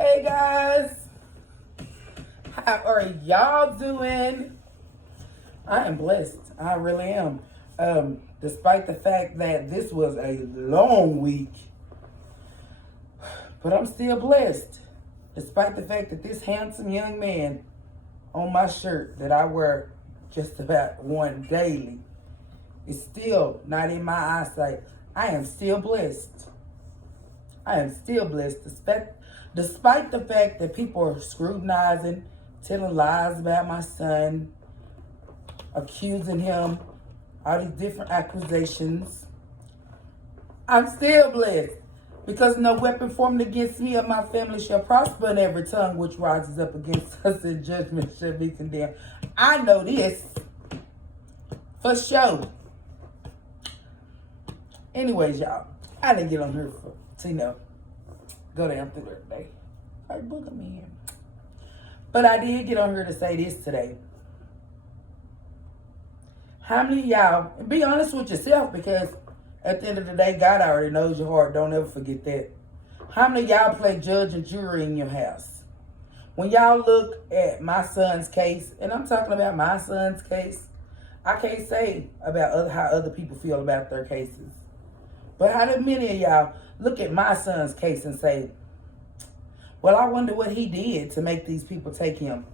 Hey guys, how are y'all doing? I am blessed. I really am. Despite the fact that this was a long week, but I'm still blessed. Despite the fact that this handsome young man on my shirt that I wear just about one daily is still not in my eyesight, I am still blessed. I am still blessed. Despite the fact that people are scrutinizing, telling lies about my son, accusing him, all these different accusations, I'm still blessed. Because no weapon formed against me or my family shall prosper, and every tongue which rises up against us in judgment shall be condemned. I know this for sure. Anyways, y'all, I didn't get on here go down through there today. Like, book them in. But I did get on here to say this today. How many of y'all, and be honest with yourself, because at the end of the day, God already knows your heart. Don't ever forget that. How many of y'all play judge and jury in your house? When y'all look at my son's case, and I'm talking about my son's case, I can't say about how other people feel about their cases. But how do many of y'all look at my son's case and say, well, I wonder what he did to make these people take him?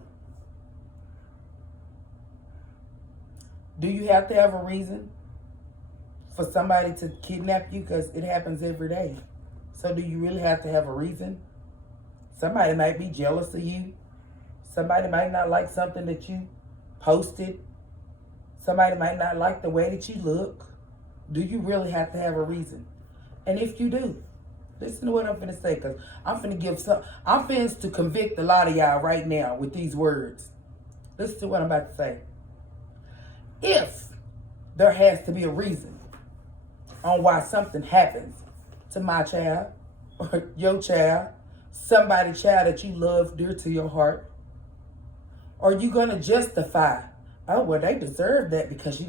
Do you have to have a reason for somebody to kidnap you? Because it happens every day. So do you really have to have a reason? Somebody might be jealous of you. Somebody might not like something that you posted. Somebody might not like the way that you look. Do you really have to have a reason? And if you do, listen to what I'm finna say, because I'm finna to convict a lot of y'all right now with these words. Listen to what I'm about to say. If there has to be a reason on why something happens to my child or your child, somebody's child that you love dear to your heart, are you gonna justify, oh, well, they deserve that because,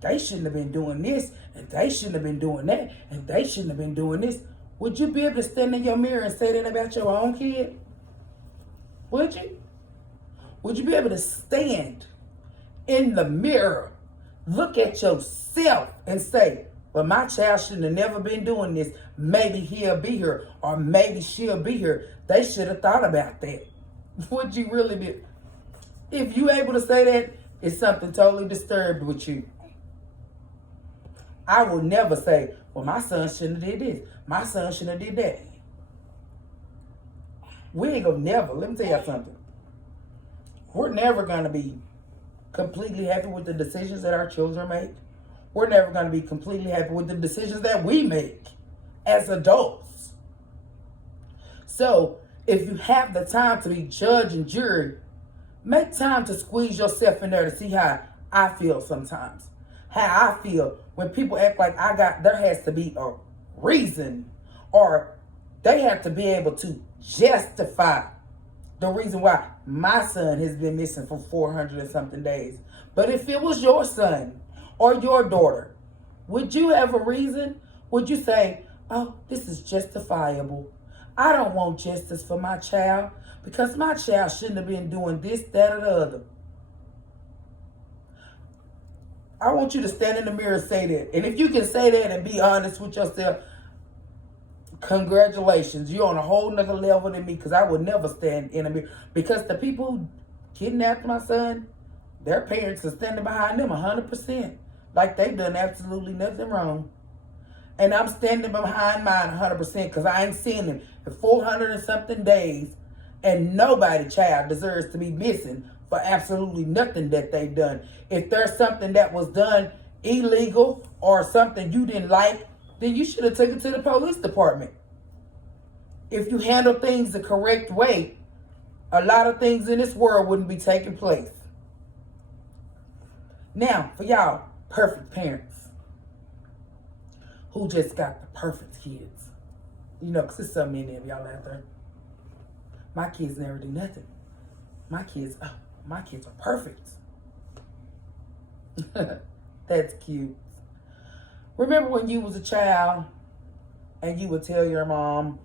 they shouldn't have been doing this, and they shouldn't have been doing that, and they shouldn't have been doing this? Would you be able to stand in your mirror and say that about your own kid? Would you? Would you be able to stand in the mirror, look at yourself and say, well, my child shouldn't have never been doing this. Maybe he'll be here, or maybe she'll be here. They should have thought about that. Would you really be? If you able to say that, it's something totally disturbed with you. I will never say, well, my son shouldn't have did this. My son shouldn't have did that. We ain't gonna never, let me tell y'all something. We're never gonna be completely happy with the decisions that our children make. We're never gonna be completely happy with the decisions that we make as adults. So if you have the time to be judge and jury, make time to squeeze yourself in there to see how I feel sometimes. How I feel when people act like there has to be a reason, or they have to be able to justify the reason why my son has been missing for 400 and something days. But if it was your son or your daughter, would you have a reason? Would you say, oh, this is justifiable? I don't want justice for my child because my child shouldn't have been doing this, that, or the other. I want you to stand in the mirror and say that. And if you can say that and be honest with yourself, congratulations. You're on a whole nother level than me, because I would never stand in a mirror. Because the people who kidnapped my son, their parents are standing behind them 100%. Like they've done absolutely nothing wrong. And I'm standing behind mine 100% because I ain't seen them in 400 and something days. And nobody, child, deserves to be missing for absolutely nothing that they've done. If there's something that was done illegal or something you didn't like, then you should have taken it to the police department. If you handle things the correct way, a lot of things in this world wouldn't be taking place. Now, for y'all perfect parents who just got the perfect kids, because there's so many of y'all out there. My kids never do nothing. My kids are perfect. That's cute. Remember when you was a child and you would tell your mom,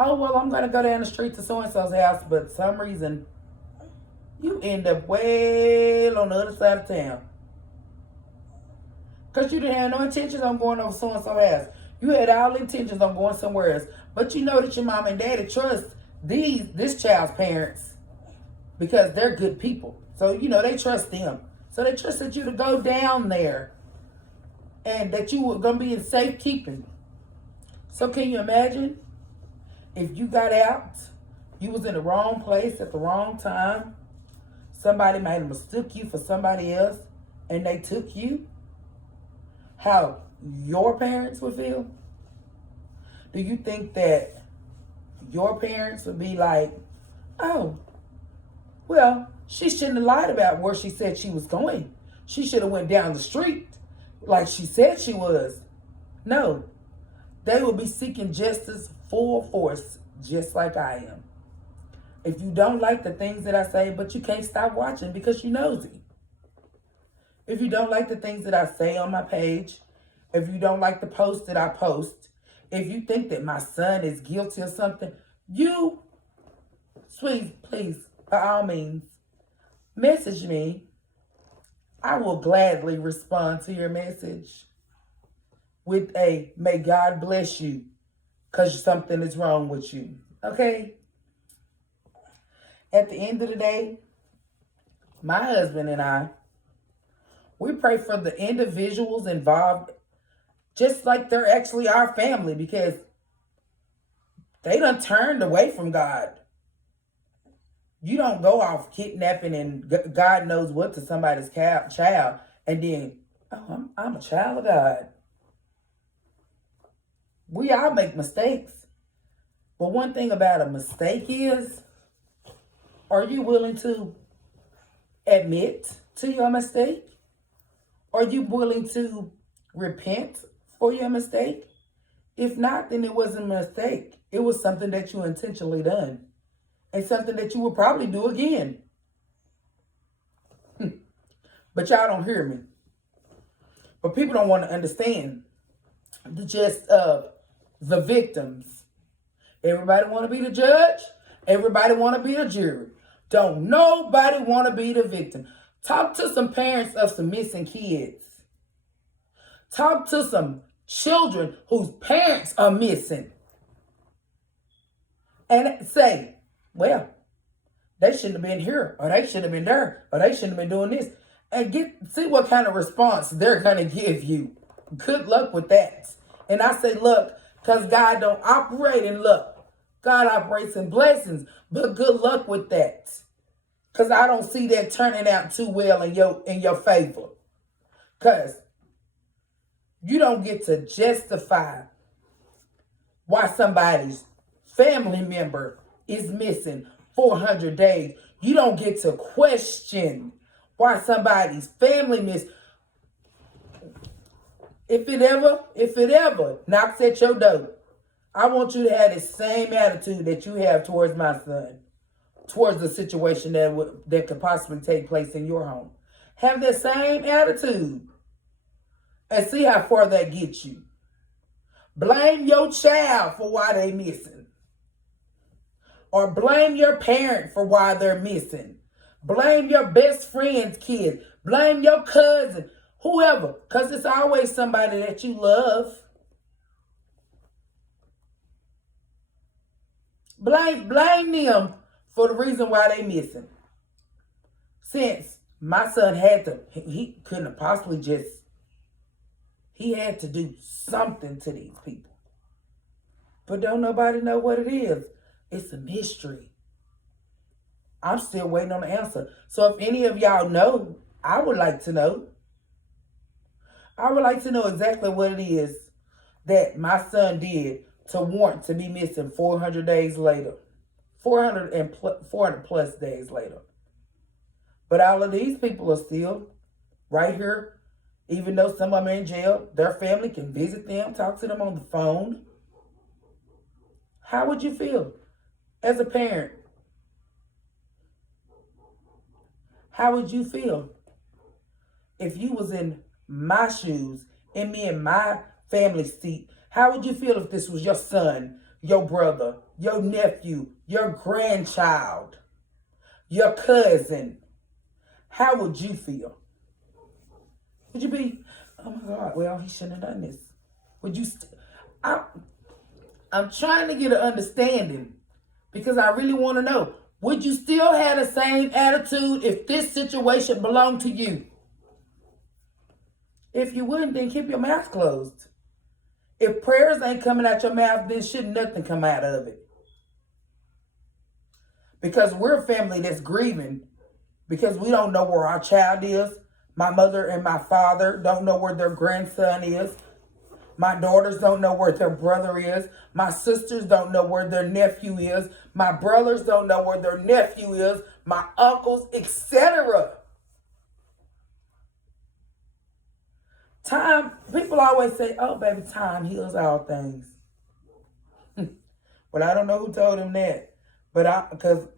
Oh, well, I'm going to go down the street to so-and-so's house, but for some reason, you end up way on the other side of town. Because you didn't have no intentions on going over so-and-so's house. You had all intentions on going somewhere else. But you know that your mom and daddy trust this child's parents because they're good people. So, you know, they trust them. So they trusted you to go down there and that you were going to be in safekeeping. So can you imagine if you got out, you was in the wrong place at the wrong time, somebody might have mistook you for somebody else and they took you, how your parents would feel? Do you think that your parents would be like, oh, well, she shouldn't have lied about where she said she was going. She should have went down the street like she said she was. No, they will be seeking justice full force, just like I am. If you don't like the things that I say, but you can't stop watching because you're nosy. If you don't like the things that I say on my page, if you don't like the posts that I post, if you think that my son is guilty of something, you, sweet, please, by all means, message me. I will gladly respond to your message with a, may God bless you, because something is wrong with you. Okay? At the end of the day, my husband and I, we pray for the individuals involved just like they're actually our family because they done turned away from God. You don't go off kidnapping and God knows what to somebody's child and then, oh, I'm a child of God. We all make mistakes. But one thing about a mistake is, are you willing to admit to your mistake? Are you willing to repent for your mistake? If not, then it wasn't a mistake. It was something that you intentionally done. And something that you will probably do again. But y'all don't hear me. But people don't want to understand the gist of the victims. Everybody want to be the judge. Everybody want to be the jury. Don't nobody want to be the victim. Talk to some parents of some missing kids. Talk to some children whose parents are missing. And say, well, they shouldn't have been here, or they should have been there, or they shouldn't have been doing this. And see what kind of response they're going to give you. Good luck with that. And I say luck because God don't operate in luck. God operates in blessings, but good luck with that. Because I don't see that turning out too well in your favor. Because you don't get to justify why somebody's family member is missing 400 days. You don't get to question why somebody's family missing. If it ever knocks at your door, I want you to have the same attitude that you have towards my son, towards the situation that could possibly take place in your home. Have that same attitude and see how far that gets you. Blame your child for why they missing. Or blame your parent for why they're missing. Blame your best friend's kid. Blame your cousin. Whoever. Because it's always somebody that you love. Blame them for the reason why they missing. Since my son he couldn't have possibly he had to do something to these people. But don't nobody know what it is. It's a mystery. I'm still waiting on the answer. So if any of y'all know, I would like to know. I would like to know exactly what it is that my son did to warrant to be missing 400 days later. 400 plus days later. But all of these people are still right here. Even though some of them are in jail, their family can visit them, talk to them on the phone. How would you feel as a parent? How would you feel if you was in my shoes and me in my family seat? How would you feel if this was your son your brother, your nephew, your grandchild, your cousin, how would you feel? Would you be, oh my God, well, he shouldn't have done this? Would you, I'm trying to get an understanding because I really want to know. Would you still have the same attitude if this situation belonged to you? If you wouldn't, then keep your mouth closed. If prayers ain't coming out your mouth, then should nothing come out of it. Because we're a family that's grieving because we don't know where our child is. My mother and my father don't know where their grandson is. My daughters don't know where their brother is. My sisters don't know where their nephew is. My brothers don't know where their nephew is. My uncles, etc. Time, people always say, oh, baby, time heals all things. But I don't know who told him that. But because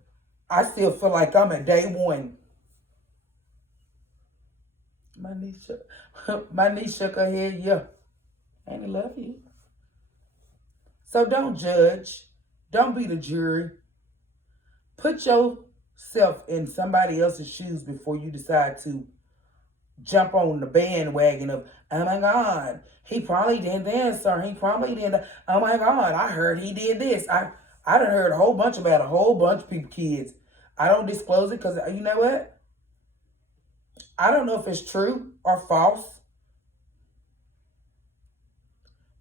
I still feel like I'm at day one. My niece shook her head, yeah. And I love you. So don't judge. Don't be the jury. Put yourself in somebody else's shoes before you decide to jump on the bandwagon of, oh my God, he probably did this, or he probably did that. Oh my God, I heard he did this. I done heard a whole bunch about a whole bunch of people, kids. I don't disclose it because you know what? I don't know if it's true or false.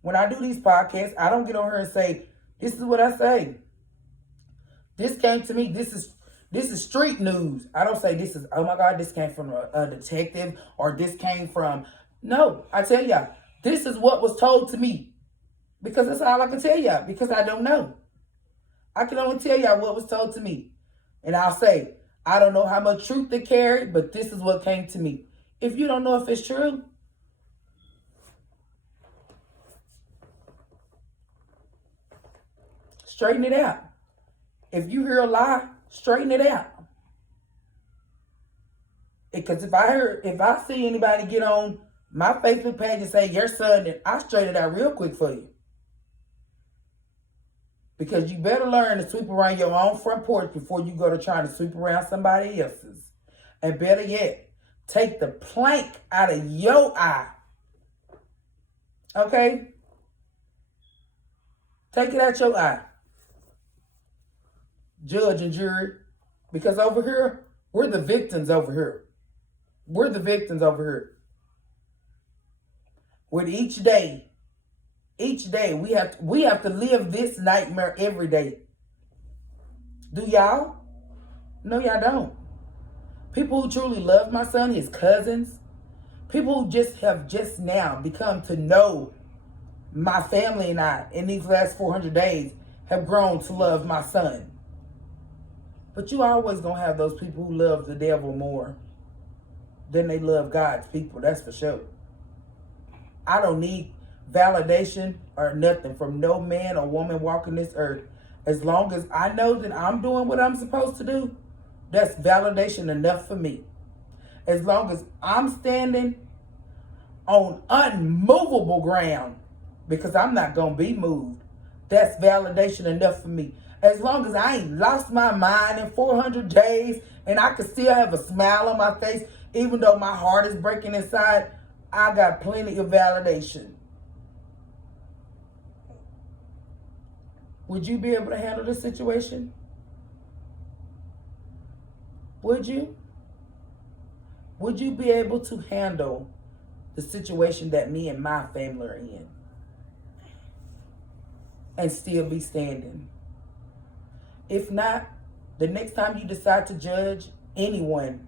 When I do these podcasts, I don't get on here and say, this is what I say. This came to me. This is street news. I don't say this is, oh my God, this came from a detective or this came from, no, I tell y'all, this is what was told to me because that's all I can tell y'all because I don't know. I can only tell y'all what was told to me. And I'll say, I don't know how much truth they carried, but this is what came to me. If you don't know if it's true, straighten it out. If you hear a lie, straighten it out. Because if I see anybody get on my Facebook page and say your son, then I straighten it out real quick for you. Because you better learn to sweep around your own front porch before you go to trying to sweep around somebody else's. And better yet, take the plank out of your eye. Okay? Take it out your eye. Judge and jury. Because over here, we're the victims over here. We're the victims over here. With each day, we have to live this nightmare every day. Do y'all? No, y'all don't. People who truly love my son, his cousins, people who have just now become to know my family and I in these last 400 days have grown to love my son. But you always gonna have those people who love the devil more than they love God's people. That's for sure. I don't need validation or nothing from no man or woman walking this earth. As long as I know that I'm doing what I'm supposed to do, that's validation enough for me. As long as I'm standing on unmovable ground, because I'm not going to be moved, that's validation enough for me. As long as I ain't lost my mind in 400 days and I can still have a smile on my face, even though my heart is breaking inside, I got plenty of validation. Would you be able to handle this situation? Would you? Would you be able to handle the situation that me and my family are in and still be standing? If not, the next time you decide to judge anyone,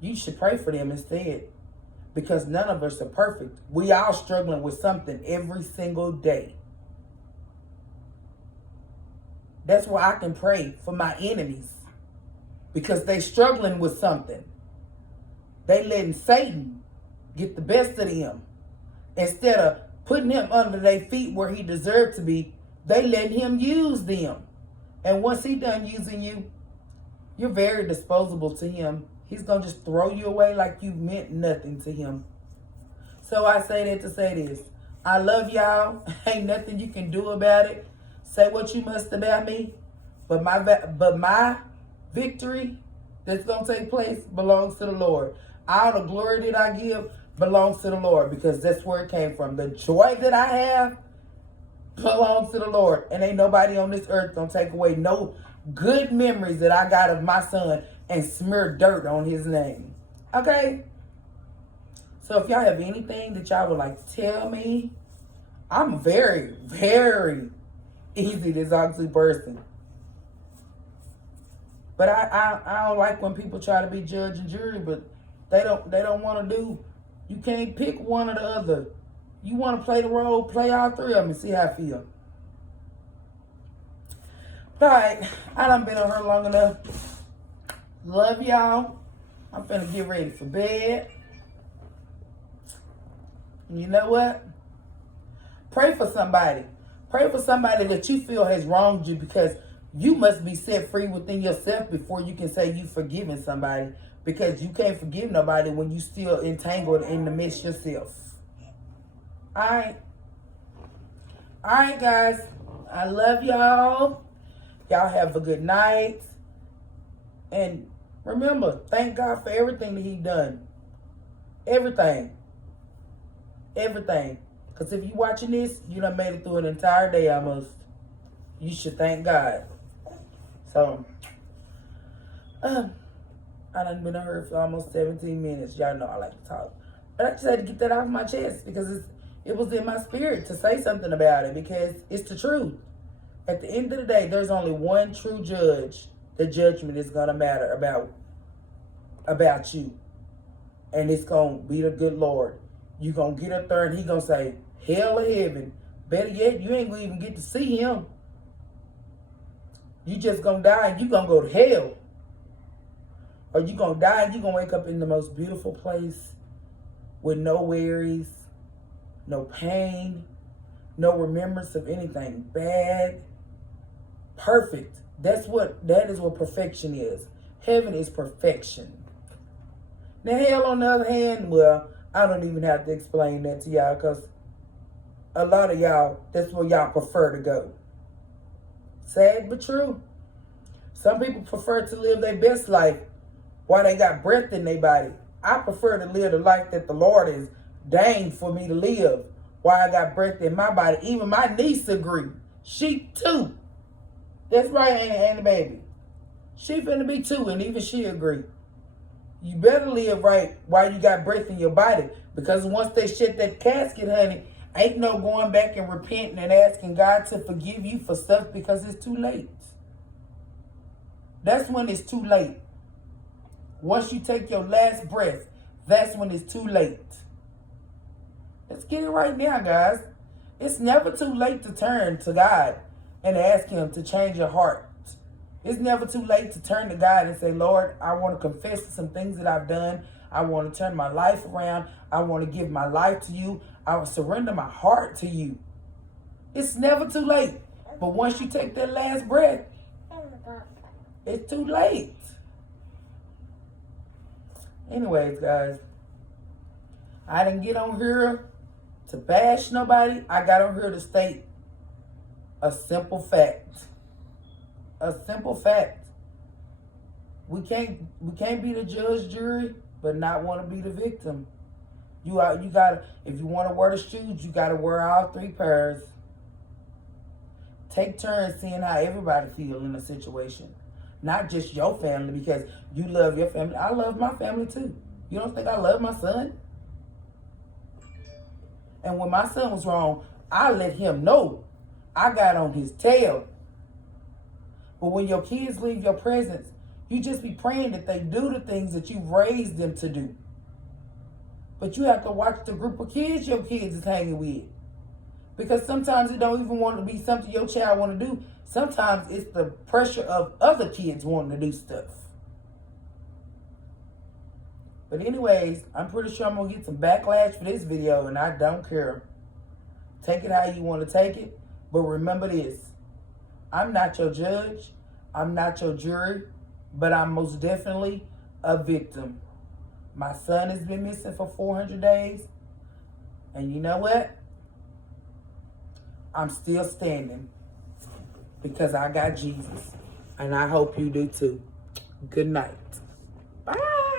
you should pray for them instead. Because none of us are perfect. We all struggling with something every single day. That's why I can pray for my enemies. Because they struggling with something. They letting Satan get the best of them. Instead of putting him under their feet where he deserved to be, they letting him use them. And once he done using you, you're very disposable to him. He's going to just throw you away like you meant nothing to him. So I say that to say this. I love y'all. Ain't nothing you can do about it. Say what you must about me, but my victory that's going to take place belongs to the Lord. All the glory that I give belongs to the Lord, because that's where it came from. The joy that I have belongs to the Lord. And ain't nobody on this earth going to take away no good memories that I got of my son and smear dirt on his name. Okay? So if y'all have anything that y'all would like to tell me, I'm very, very easy to talk to person. But I don't like when people try to be judge and jury, but they don't want to do. You can't pick one or the other. You want to play the role, play all three of them and see how I feel. All right, I done been on her long enough. Love y'all. I'm finna get ready for bed. And you know what? Pray for somebody. Pray for somebody that you feel has wronged you, because you must be set free within yourself before you can say you forgiving somebody, because you can't forgive nobody when you still entangled in the mess yourself. All right. All right, guys. I love y'all. Y'all have a good night. And remember, thank God for everything that he done. Everything. Everything. Because if you watching this, you done made it through an entire day almost. You should thank God. So, I done been on her for almost 17 minutes. Y'all know I like to talk. But I just had to get that off my chest, because it was in my spirit to say something about it, because it's the truth. At the end of the day, there's only one true judge. The judgment is going to matter about you. And it's going to be the good Lord. You're going to get up there and he's going to say, hell or heaven. Better yet, you ain't going to even get to see him. You just going to die and you're going to go to hell. Or you're going to die and you're going to wake up in the most beautiful place with no worries, no pain, no remembrance of anything bad. Perfect. That is what perfection is. Heaven is perfection. Now, hell, on the other hand, well, I don't even have to explain that to y'all, because a lot of y'all, that's where y'all prefer to go. Sad but true. Some people prefer to live their best life while they got breath in their body. I prefer to live the life that the Lord has deigned for me to live while I got breath in my body. Even my niece agree. She too. That's right, ain't the baby. She finna be too, and even she agree. You better live right while you got breath in your body, because once they shut that casket, honey, ain't no going back and repenting and asking God to forgive you for stuff, because it's too late. That's when it's too late. Once you take your last breath, that's when it's too late. Let's get it right now, guys. It's never too late to turn to God and ask him to change your heart. It's never too late to turn to God and say, Lord, I want to confess some things that I've done. I want to turn my life around. I want to give my life to you. I will surrender my heart to you. It's never too late. But once you take that last breath, it's too late. Anyways, guys, I didn't get on here to bash nobody. I got on here to state a simple fact. A simple fact. We can't be the judge, jury, but not want to be the victim. You gotta, if you want to wear the shoes, you gotta wear all three pairs. Take turns seeing how everybody feel in a situation. Not just your family, because you love your family. I love my family too. You don't think I love my son? And when my son was wrong, I let him know. I got on his tail. But when your kids leave your presence, you just be praying that they do the things that you raised them to do. But you have to watch the group of kids your kids is hanging with. Because sometimes it don't even want to be something your child want to do. Sometimes it's the pressure of other kids wanting to do stuff. But anyways, I'm pretty sure I'm going to get some backlash for this video, and I don't care. Take it how you want to take it. But remember this. I'm not your judge. I'm not your jury. But I'm most definitely a victim. My son has been missing for 400 days. And you know what? I'm still standing. because I got Jesus. And I hope you do too. Good night. Bye.